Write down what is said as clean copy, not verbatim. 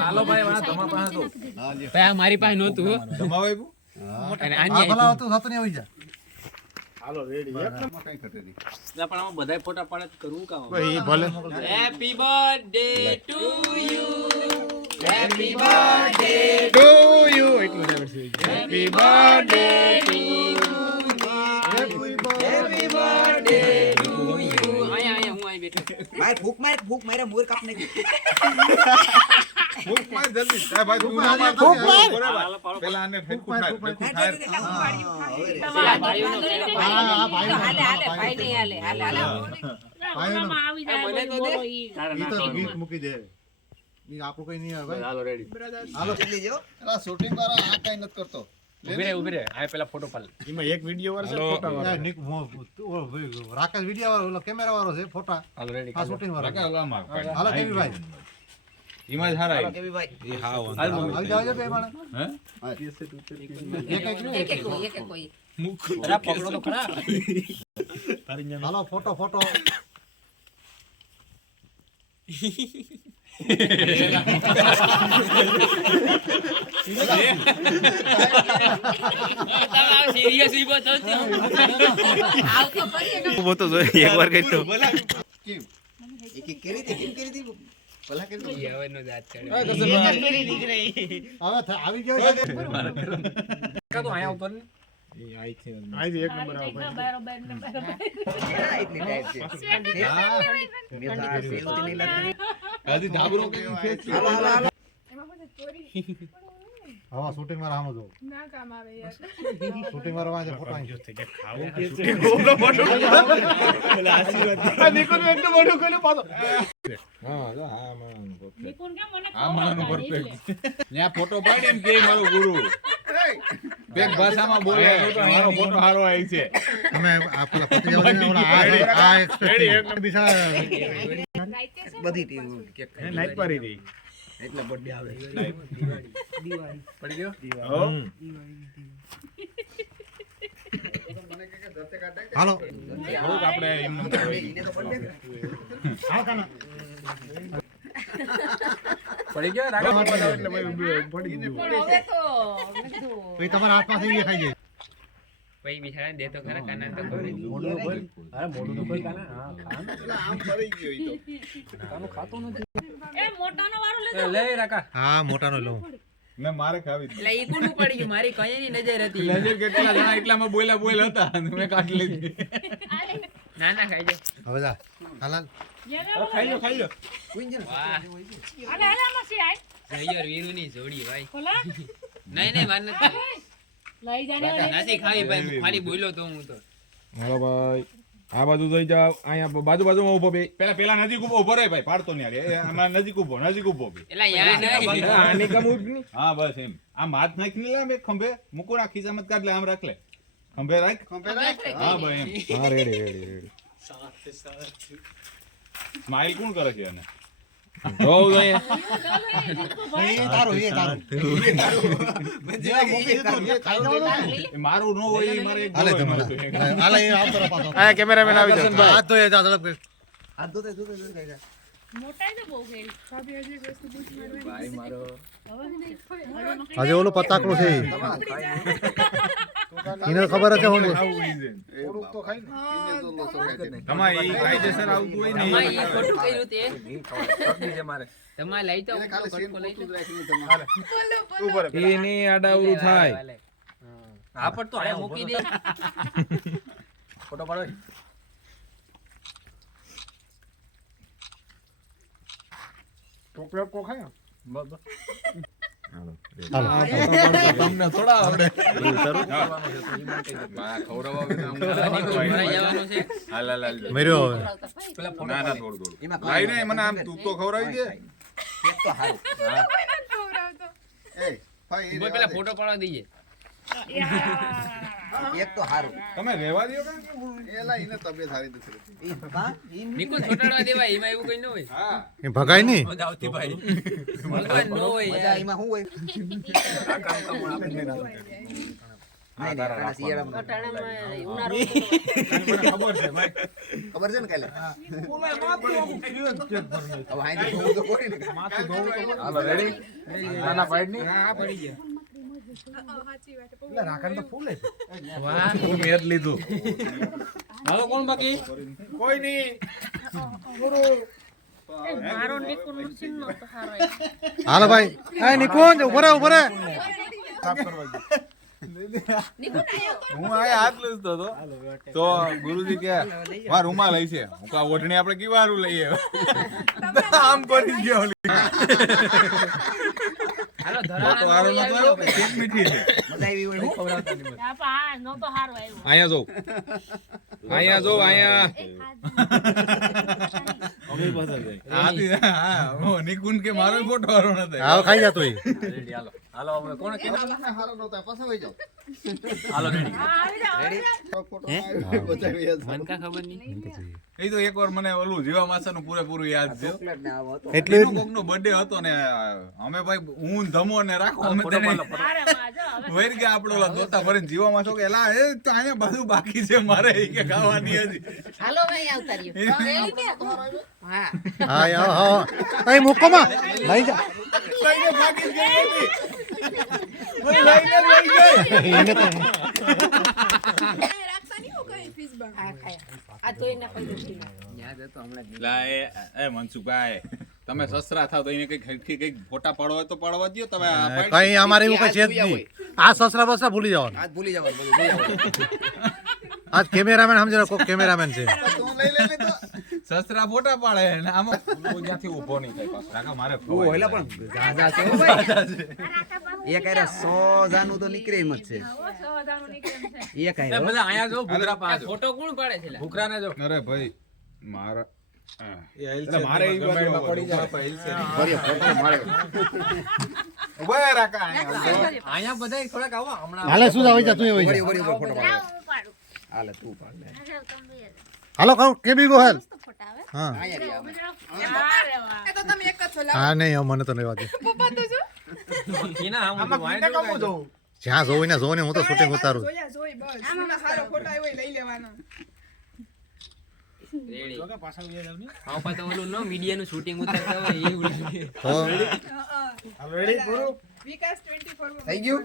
હાલો ભાઈ વાહ તમારા પાસે તો ભાઈ મારી પાસે નહોતું જમાવાય અને આ આની ભલા હતું થતું નહીં આવી જા હાલો રેડી એકમાં કઈ ઘટે નહીં પણ આમાં બધાય ફોટા પાડે તો કરવું કામ એ ભલે happy birthday to you happy birthday to you એટલું જ આવશે happy birthday to happy birthday to you આયા હું અહીં બેઠો ફૂક મારે મોર કાપ નહીં ફૂક માર જલ્દી એ ભાઈ તું માર પેલા આને ફેંકું થાય ગીત મૂકી દે ઈ આપણું કઈ નહીં આવે હાલો રેડી હાલો જલ્દી જો એલા શૂટિંગ વાળા આ કઈ નથી કરતો ઉભી રે આ પેલા ફોટો પાડ એમાં એક વિડિયો વાળો છે ફોટા વાળો રાકેશ વિડિયો વાળો કેમેરા વાળો છે ફોટા હાલો રેડી આ શૂટિંગ વાળો રાકેશ ઓલામાં હાલો કેવી ભાઈ એમાં જ હારા કેવી ભાઈ એ હા આવી જાવ બે માણસ હે એક કોઈ અરે પકડો તો ખરા હાલો ફોટો સિરિયસ ઈ બતો આવ તો કરીએ એક વાર કહી તો એક કરી દે કેમ કરી દે ભલા કરી દે યવનો દાંત હવે આવી ગયો છે કા તો આયા આવતો ને આઈ એક નંબર આવો એટલી ટાઈપ છે મેં તો આ સેવતી નહીં લાગતી ગાદી ધાબરો કે ફેસ હવે શૂટિંગ વાળા આમ જો ના કામ આવે યાર શૂટિંગ વાળા વાંચે ફોટા અહીં થઈ જાય ખાવું કે છે ઓલો મોટો પેલા આશીર્વાદ આ નિકોન એટલું મોટું કર્યું પાછો હા જો હા માન પરફેક્ટ ન્યા ફોટો પાડીને કે મારો ગુરુ બેક ભાષામાં બોલે તો મારો ફોટો હારો આવી છે તમે આ પેલા પતિ જાવ ને આ એક્સપેક્ટ દિશા બધી ટીમ કેક નાઈટ પાડી રહી એટલે બર્થડે આવે પડી ગયો હો હાલો થોડુંક આપણે એમ એને તો બર્થડે હા કાના પડી ગયો રાગા એટલે ભાઈ પડી ગયું પણ હવે તો પછી તમારા હાથમાંથી એ ખાઈ જાય ભાઈ બિચારા દે તો ખરા કાના તો કરી મોઢું ખોલ અરે મોઢું તો ખોલ કાના હા ખાન આમ પડી ગયો ઈ તો કાનો ખાતો નથી એ મોટાનો વારો લે રાકા હા મોટાનો લઉં મેં મારે ખાવી એટલે ઈ કોનું પડી ગયું મારી કઈની નજર હતી નજર કેટલા જણા એટલામાં બોલ હતા મેં કાઢી લીધી ના ના ખાઈ જાઓ હવે જા હાલાલ ખાઈ લો વાહ અલે અલે મસી આય જયર વીરુની જોડી ભાઈ ખોલા નહીં વાત નથી લઈ જાને નથી ખાવી ભાઈ હું ખાલી બોલ્યો તો હું તો હાલો ભાઈ આ બાજુ જઈ જાવ અહીંયા બાજુમાં ઊભો બે પેલા નજીક ઊભો રહે ભાઈ પાડતો નહીં અરે આમાં નજીક ઊભો બે એલા યાર નહીં આની કમ ઉઠની હા બસ એમ આમ હાથ નાખીને લે આમ એક ખંભે મૂકો ના ખીચામાં કાઢ લે આમ રાખ લે ખંભે રાખ હા ભાઈ એમ હા રેડી સ્માઈલ કોણ કરે છે એને જોવ જોઈએ એ તારો મારું નો હોય ઈ મારે એક હાલે જોવે તમને મળતું. હાલે એ આવતો રહો પાછો આ કેમેરામેન આવી જાવ હાથ ધોઈ જા ઝડપ કર હાથ ધોતે મોટાઈ તો બહુ ગઈ ભાભી હજી એક વસ્તુ પૂછ મારવાની ભાઈ મારો આજે ઓલું પતાકડું છે એને ખબર હશે હું થોડુંક તો ખાઈ ને તમારે ઈ કાયદેસર આવતું હોય ને તમારે ઈ ઈ ખોટું કર્યું તે તમારે લઈ જાઓ કટકો લઈ જાઓ એની આડાવરું થાય હા પણ તો આ મૂકી દે ફોટો પાડો ટોકરા કો ખાય તમને થોડા આવડે જવાનું છે મર્યો ના ના થોડું લાઈ ને મને આમ તું તો ખવડાવી દે કેક તો હારું ખવડાવતો પેલા ફોટો પાડવા દઈએ કેક તો હારું તમે રહેવા દો કે નિકુલ છોટાડવા દેવાય એમાં એવું કઈ ન હોય હા એ ભગાય નહીં ભગવાન ન હોય મજા યાર. એમાં શું હોય નહીં, પેલા શિયાળામાં અટાણામાં ઉનાળો ખબર છે ભાઈ ખબર છે ને કાલે ઓલા માથું આખું ફેર ચેક ભરને હવે આઈથી ધોવું તો કોઈ ને માથું ધોવું તો હાલો રેડી નાના પાડ ની હા પડી ગયા સાચી વાત છે. એટલે રાખણ તો ફૂલે છે વાહ હું મેર લીધું હાલો કોણ બાકી કોઈ નહીં એ મારો નિકુન સિંહ નો તો હારો આવ્યો. હાલો ભાઈ એ નિકુંજ ઉભો રે સાફ કરવા દે હું આ હાથ લૂસતો તો ગુરુજી કે વા રૂમાલ લઈ છે હું કા ઓઢણી આપણે કેવારું લઈએ આમ કરી ગયો હાલો તો આરો નતો આવ્યો કે કેક મીઠી છે મજા આવી હોય ખવડાવતા નહીં આ પા આ નો તો હારો આવ્યો. અહીંયા જો અહીંયા હા નિકુંજ કે મારો ફોટો વાળો નતો હાલો ખાઈ જા તું રેડી હાલો હાલો આપણે કોણ કે હારો નહોતા પાછા વઈ જાઓ હાલો રેડી હા આવી જાઓ, આવી જાઓ. ફોટો આવ્યો બતાવી મન કા ખબર નહીં એ તો એકવાર મને ઓલું જીવા માસાનું પૂરેપૂરું યાદ છે ચોકલેટ ને આવો હતો એટલે એનો કોકનો બર્થડે હતો ને અમે ભાઈ હું ધમો ને રાખો અમે તેને અરે માં જો હવે વૈર કે આપણો ઓલા દોતા ભરીને જીવામાં છો કે એલા એ તો અહીંયા બધું બાકી છે મારે ઈ કે ખાવાની હતી હાલો ભાઈ આવતા રહ્યો હા હા હા એ મૂકોમાં લઈ જા લઈને ભાગી ગઈ હતી. મને લઈને લઈ ગઈ એને તો આ ખાયા આ તો એને કહી દીધું યાદ હતો હમણાં જ લા એ મનસુખભાઈ તમે સસરા થાવ તો એને કઈક ફોટા પાડવા હોય તો પાડવા દ્યો તમે આ પાડી. કઈ અમારે એવું કઈ છે જ નહીં આ સસરા બસરા ભૂલી જવાનું આજ ભૂલી જવાનું બધું ભૂલી જવાનું આજ કેમેરામેન સમજો કોઈ કેમેરામેન છે તો લઈ લે તો સસરા ફોટા પાડે ને આમાં હું જ્યાંથી ઊભો નહીં થાય પાછો કાકા મારે ઓ હેલા પણ ઝાઝા છે એક આરે 100 જાનું તો નીકળે એમ જ છે આવો સવાદાનું નીકળે એમ છે. એક એ આરે બધા અહીંયા જો ભૂખરા પાછો ફોટો કોણ પાડે છે ભૂખરાને જો અરે ભાઈ મારા એટલે મારે ઈ બાજુ પડી જાય ફરી ફોટો મારે ઉભા રાખા અહીંયા. અહીંયા બધા થોડાક આવો હમણાં હાલે શું આવી જા તું આવી વળી જા વળી ઉપર ફોટો મારે લાવો, હું પાડું. હાલે તું પાડ લે આ જાઓ તમે બે. હાલો કહું કે બી ગોહેલ મસ્ત ફોટા આવે. હા આયા રે ઉભી રહો. અરે વાહ. હા નહીં મને તો નહીં વાગે કીના આમ બધું વાંચો કાંઈ. જ્યાં જોવું ને જોવું ને હું તો શૂટિંગ ઉતારું રેડી આવું તો ઓલું નો મીડિયાનું શૂટિંગ ઉતારતા હોય એવું લાગે તો થઈ ગયું